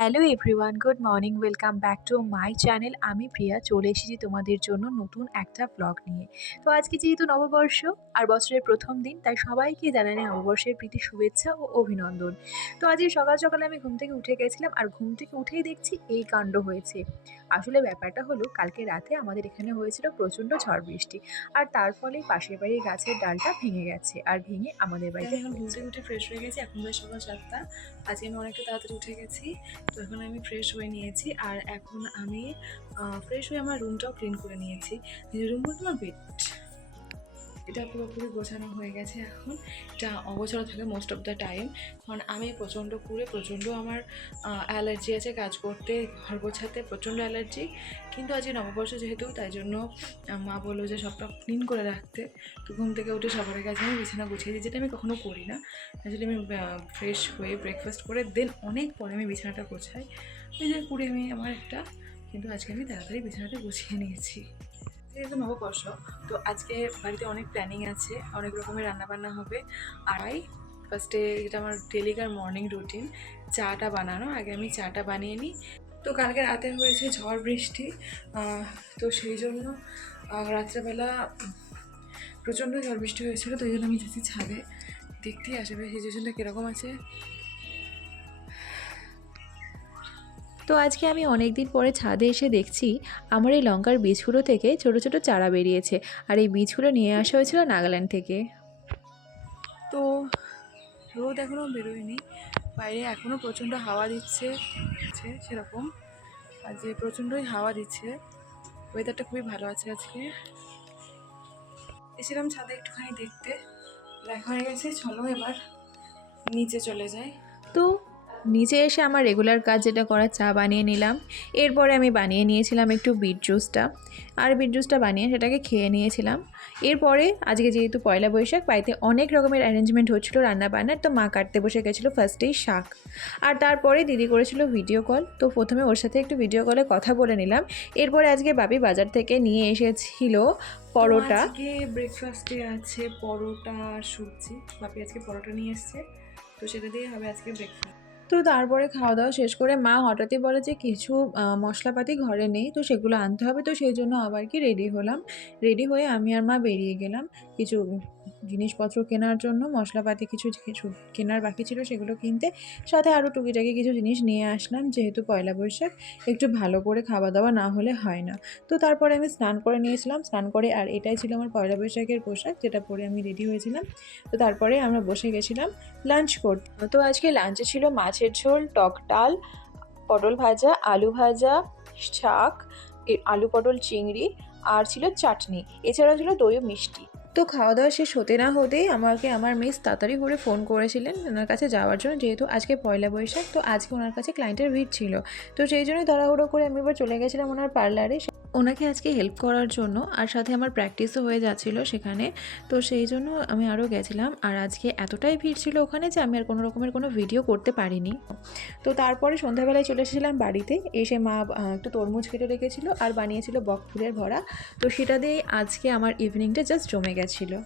Hello everyone, good morning. Welcome back to my channel. আমি প্রিয়া চলে এসেছি তোমাদের জন্য নতুন একটা ব্লগ নিয়ে। তো আজকে যেহেতু নববর্ষ আর বছরের প্রথম দিন, তাই সবাইকে জানাই নববর্ষের প্রীতি শুভেচ্ছা ও অভিনন্দন। তো আজকে সকাল সকালে আমি ঘুম থেকে উঠে গেছিলাম, আর ঘুম থেকে উঠেই দেখছি এই কাণ্ড হয়েছে। আসলে ব্যাপারটা হলো, কালকে রাতে আমাদের এখানে হয়েছিল প্রচণ্ড ঝড় বৃষ্টি, আর তার ফলে পাশের বাড়ির গাছের ডালটা ভেঙে গেছে, আর ভেঙে আমাদের বাড়িতে আমি এখন ঘুম থেকে উঠে ফ্রেশ হয়ে গেছি। এখন প্রায় সকাল 7টা। আজকে আমি অনেকটা তাড়াতাড়ি উঠে গেছি। তো এখন আমি ফ্রেশ হয়ে নিয়েছি, আর এখন আমি ফ্রেশ হয়ে আমার রুমটাও ক্লিন করে নিয়েছি। নিজের রুম বলতে আমার বেড, এটা পুরোপুরি গোছানো হয়ে গেছে। এখন এটা অগোছালো থাকে মোস্ট অফ দ্য টাইম, কারণ আমি প্রচণ্ড আমার অ্যালার্জি আছে কাজ করতে, ঘর গোছাতে প্রচণ্ড অ্যালার্জি। কিন্তু আজকে নববর্ষ যেহেতু, তাই জন্য মা বললো যে সবটা ক্লিন করে রাখতে। তো ঘুম থেকে উঠে সবার কাছে আমি বিছানা গুছিয়ে দিই, যেটা আমি কখনো করি না। আসলে আমি ফ্রেশ হয়ে ব্রেকফাস্ট করে দেন অনেক পরে আমি বিছানাটা গোছাই। ওই যে করে আমি আমার একটা, কিন্তু আজকে আমি তাড়াতাড়ি বিছানাটা গুছিয়ে নিয়েছি। যেহেতু নববর্ষ, তো আজকে বাড়িতে অনেক প্ল্যানিং আছে, অনেক রকমের রান্নাবান্না হবে। আর ফার্স্টে যেটা আমার ডেলিকার মর্নিং রুটিন, চাটা বানানো। আগে আমি চাটা বানিয়ে নিই। তো কালকে রাতে হয়েছে ঝড় বৃষ্টি, তো সেই জন্য রাত্রেবেলা প্রচণ্ড ঝড় বৃষ্টি হয়েছিল। তো এই জন্য আমি যেছি ছাদে, দেখতেই আসবে সিচুয়েশনটা কীরকম আছে। তো আজকে আমি অনেক দিন পরে ছাদে এসে দেখছি আমার এই লঙ্কার বীজগুলো থেকে ছোট ছোট চারা বেরিয়েছে, আর এই বীজগুলো নিয়ে আসা হয়েছিল নাগাল্যান্ড থেকে। তো রোদ এখনও বেরোয়নি, বাইরে এখনও প্রচণ্ড হাওয়া দিচ্ছে সেরকম। আর যে প্রচণ্ডই হাওয়া দিচ্ছে, ওয়েদারটা খুবই ভালো আছে আজকে। এসেছিলাম ছাদে একটুখানি দেখতে, দেখা হয়ে গেছে। চলো এবার নিচে চলে যাই। তো নিচে এসে আমার রেগুলার কাজ যেটা করা, চা বানিয়ে নিলাম। এরপরে আমি বানিয়ে নিয়েছিলাম একটু বিট জুসটা, আর বিট জুসটা বানিয়ে সেটাকে খেয়ে নিয়েছিলাম। এরপরে আজকে যেহেতু পয়লা বৈশাখ, বাড়িতে অনেক রকমের অ্যারেঞ্জমেন্ট হচ্ছিলো রান্নাবান্নার। তো মা কাটতে বসে গেছিলো ফার্স্টেই শাক, আর তারপরে দিদি করেছিল ভিডিও কল। তো প্রথমে ওর সাথে একটু ভিডিও কলে কথা বলে নিলাম। এরপরে আজকে বাপি বাজার থেকে নিয়ে এসেছিল পরোটা। আজকে ব্রেকফাস্টে আছে পরোটা আর সবজি। বাপি আজকে পরোটা নিয়ে এসছে, তো সেটা দিয়ে হবে আজকে ব্রেকফাস্ট। তো তারপরে খাওয়া দাওয়া শেষ করে মা হঠাৎই বলে যে কিছু মশলাপাতি ঘরে নেই, তো সেগুলো আনতে হবে। তো সেই জন্য আবার কি রেডি হলাম। রেডি হয়ে আমি আর মা বেরিয়ে গেলাম কিছু জিনিসপত্র কেনার জন্য। মশলাপাতি কিছু কিছু কেনার বাকি ছিল, সেগুলো কিনতে। সাথে আরও টুকিটাকি কিছু জিনিস নিয়ে আসলাম, যেহেতু পয়লা বৈশাখ একটু ভালো করে খাওয়া দাওয়া না হলে হয় না। তো তারপরে আমি স্নান করে নিয়েছিলাম, স্নান করে, আর এটাই ছিল আমার পয়লা বৈশাখের পোশাক, যেটা পরে আমি রেডি হয়েছিলাম। তো তারপরে আমরা বসে গেছিলাম লাঞ্চ করতে। তো আজকে লাঞ্চে ছিল মাছের ঝোল, টক ডাল, পটল ভাজা, আলু ভাজা, শাক, আলু পটল চিংড়ি, আর ছিল চাটনি। এছাড়াও ছিল দই ও মিষ্টি। তো খাওয়া দাওয়া শেষ হতে না হতেই আমাকে আমার মিস তাড়াতাড়ি করে ফোন করেছিলেন ওনার কাছে যাওয়ার জন্য, যেহেতু আজকে পয়লা বৈশাখ। তো আজকে ওনার কাছে ক্লায়েন্টের ভিড় ছিল, তো সেই জন্যই তাড়াহুড়ো করে আমি এবার চলে গেছিলাম ওনার পার্লারে ওনাকে আজকে হেল্প করার জন্য। আর সাথে আমার প্র্যাকটিসও হয়ে যাচ্ছিলো সেখানে, তো সেই জন্য আমি আরও গেছিলাম। আর আজকে এতটাই ভিড় ছিল ওখানে যে আমি আর কোনো রকমের কোনো ভিডিও করতে পারিনি। তো তারপরে সন্ধ্যাবেলায় চলে এসেছিলাম বাড়িতে। এসে মা একটু তরমুজ কেটে রেখেছিলো আর বানিয়েছিল বক ফুলের ভরা। তো সেটা দিয়েই আজকে আমার ইভিনিংটা জাস্ট জমে গেছিলো।